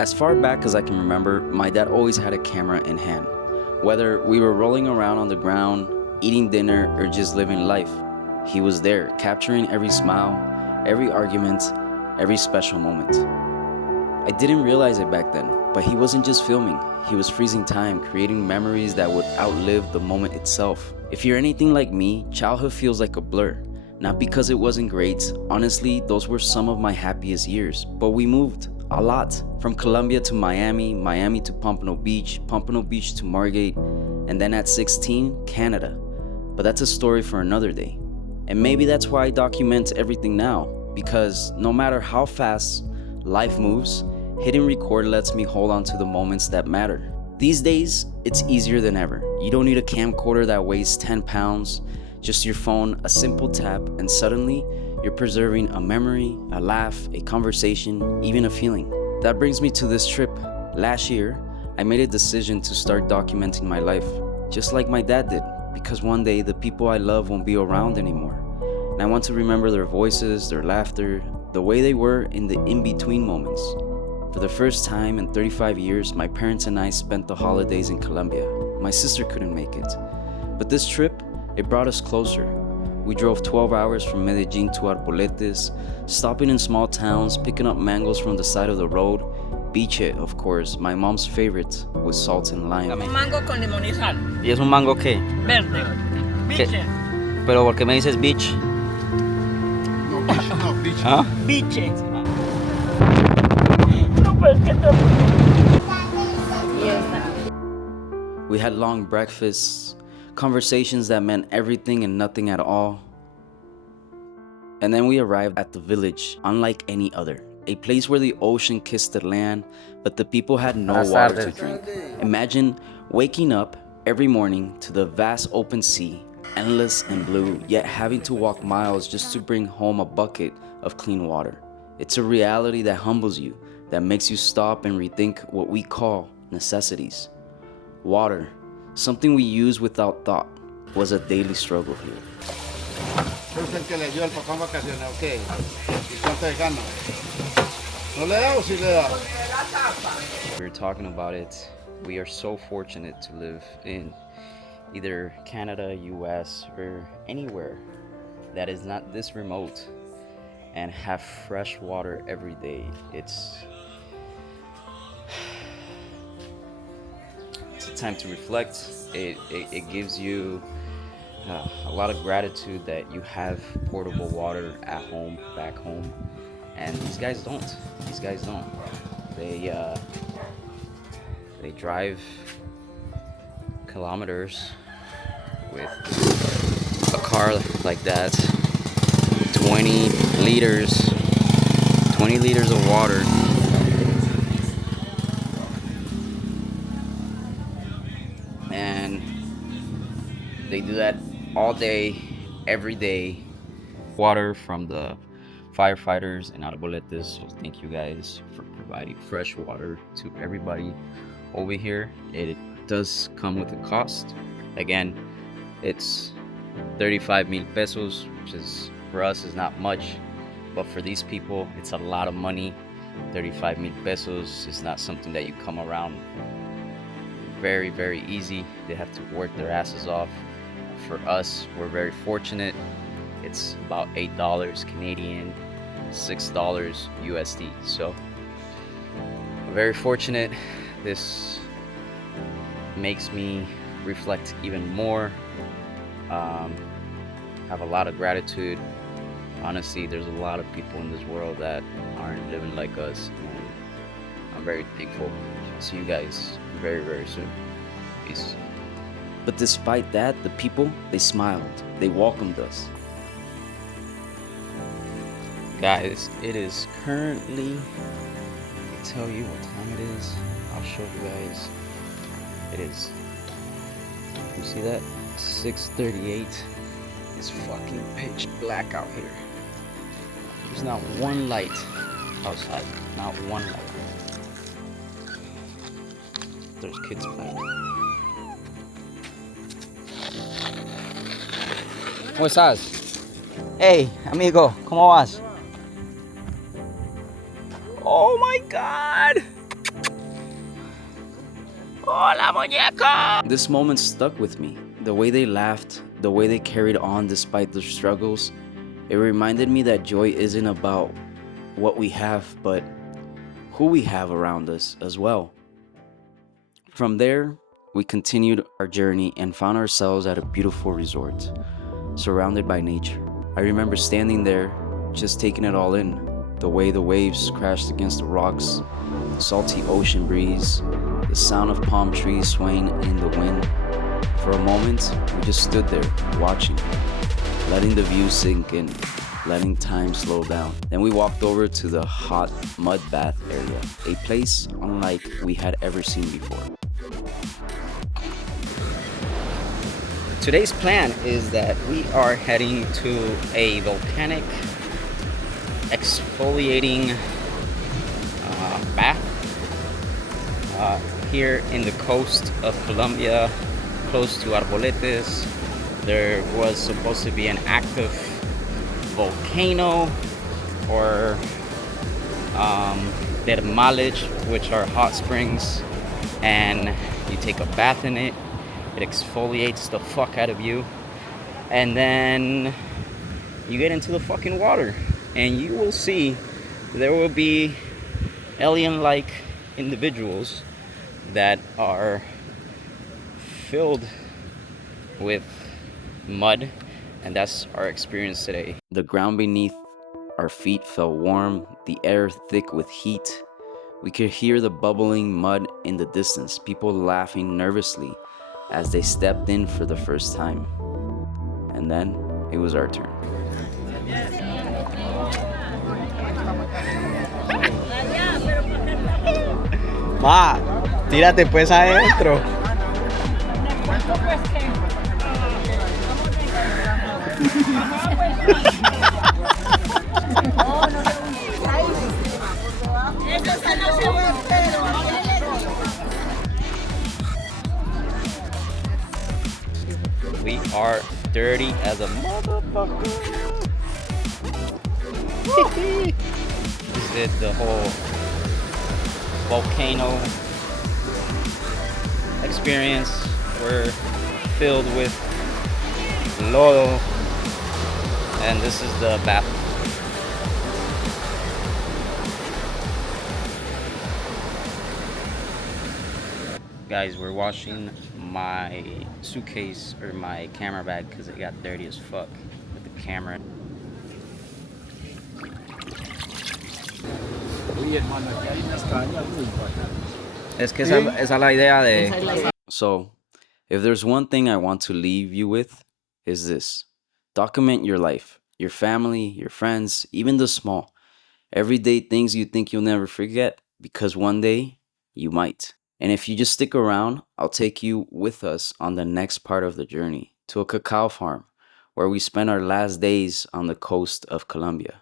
As far back as I can remember, my dad always had a camera in hand. Whether we were rolling around on the ground, eating dinner, or just living life, he was there, capturing every smile, every argument, every special moment. I didn't realize it back then, but he wasn't just filming, he was freezing time, creating memories that would outlive the moment itself. If you're anything like me, childhood feels like a blur. Not because it wasn't great, honestly, those were some of my happiest years, but we moved a lot. From Colombia to Miami, Miami to Pompano Beach to Margate, and then at 16, Canada. But that's a story for another day. And maybe that's why I document everything now, because no matter how fast life moves, hitting record lets me hold on to the moments that matter. These days, it's easier than ever. You don't need a camcorder that weighs 10 pounds, just your phone, a simple tap, and suddenly you're preserving a memory, a laugh, a conversation, even a feeling. That brings me to this trip. Last year, I made a decision to start documenting my life, just like my dad did, because one day the people I love won't be around anymore. And I want to remember their voices, their laughter, the way they were in the in-between moments. For the first time in 35 years, my parents and I spent the holidays in Colombia. My sister couldn't make it. But this trip, it brought us closer. We drove 12 hours from Medellín to Arboletes, stopping in small towns, picking up mangoes from the side of the road. Biche, of course, my mom's favorite, with salt and lime. Un mango con limón y sal. ¿Y es un mango qué? Verde. Biche. ¿Pero por qué me dices beach? No, bitch. ¿Ah? Biche. No, pues que te... We had long breakfasts, conversations that meant everything and nothing at all. And then we arrived at the village, unlike any other. A place where the ocean kissed the land, but the people had no water to drink. Imagine waking up every morning to the vast open sea, endless and blue, yet having to walk miles just to bring home a bucket of clean water. It's a reality that humbles you, that makes you stop and rethink what we call necessities. Water, something we use without thought, was a daily struggle here. Es el que le dio el papá en vacaciones, ok. ¿Y cuánto es gana? ¿No le da o sí le da? We were talking about it. We are so fortunate to live in either Canada, US, or anywhere that is not this remote and have fresh water every day. It's a time to reflect. It gives you a lot of gratitude that you have portable water at home, back home, and these guys don't. They drive kilometers with a car like that, 20 liters of water. And they do that all day, every day. Water from the firefighters in Arboletes, so thank you guys for providing fresh water to everybody over here. It does come with a cost. Again, it's 35,000 pesos, which is for us is not much, but for these people it's a lot of money. 35,000 pesos is not something that you come around very, very easy. They have to work their asses off. For us, we're very fortunate. It's about $8 Canadian, $6 USD. So we're very fortunate. This makes me reflect even more. Have a lot of gratitude. Honestly, there's a lot of people in this world that aren't living like us, and I'm very thankful. See you guys very, very soon. Peace. But despite that, the people, they smiled. They welcomed us. Guys, it is currently, I'll tell you what time it is. I'll show you guys. It is, you see that? 6:38. It's fucking pitch black out here. There's not one light outside. Not one light. There's kids playing. ¿Cómo estás? Hey, amigo, ¿cómo vas? Oh my God! ¡Hola, muñeco! This moment stuck with me. The way they laughed, the way they carried on despite their struggles. It reminded me that joy isn't about what we have, but who we have around us as well. From there, we continued our journey and found ourselves at a beautiful resort, surrounded by nature. I remember standing there, just taking it all in. The way the waves crashed against the rocks, the salty ocean breeze, the sound of palm trees swaying in the wind. For a moment, we just stood there, watching, letting the view sink in, letting time slow down. Then we walked over to the hot mud bath area, a place unlike we had ever seen before. Today's plan is that we are heading to a volcanic exfoliating bath here in the coast of Colombia, close to Arboletes. There was supposed to be an active volcano or thermales, which are hot springs, and you take a bath in it. It exfoliates the fuck out of you, and then you get into the fucking water, and you will see there will be alien-like individuals that are filled with mud, and that's our experience today. The ground beneath our feet felt warm, the air thick with heat. We could hear the bubbling mud in the distance, people laughing nervously as they stepped in for the first time. And then it was our turn. Va, tírate pues adentro. We are dirty as a motherfucker. This is the whole volcano experience. We're filled with lodo, and this is the bath. Guys, we're washing my suitcase or my camera bag because it got dirty as fuck with the camera. Es que esa es la idea de... So, if there's one thing I want to leave you with, is this. Document your life, your family, your friends, even the small, everyday things you think you'll never forget, because one day you might. And if you just stick around, I'll take you with us on the next part of the journey to a cacao farm where we spend our last days on the coast of Colombia.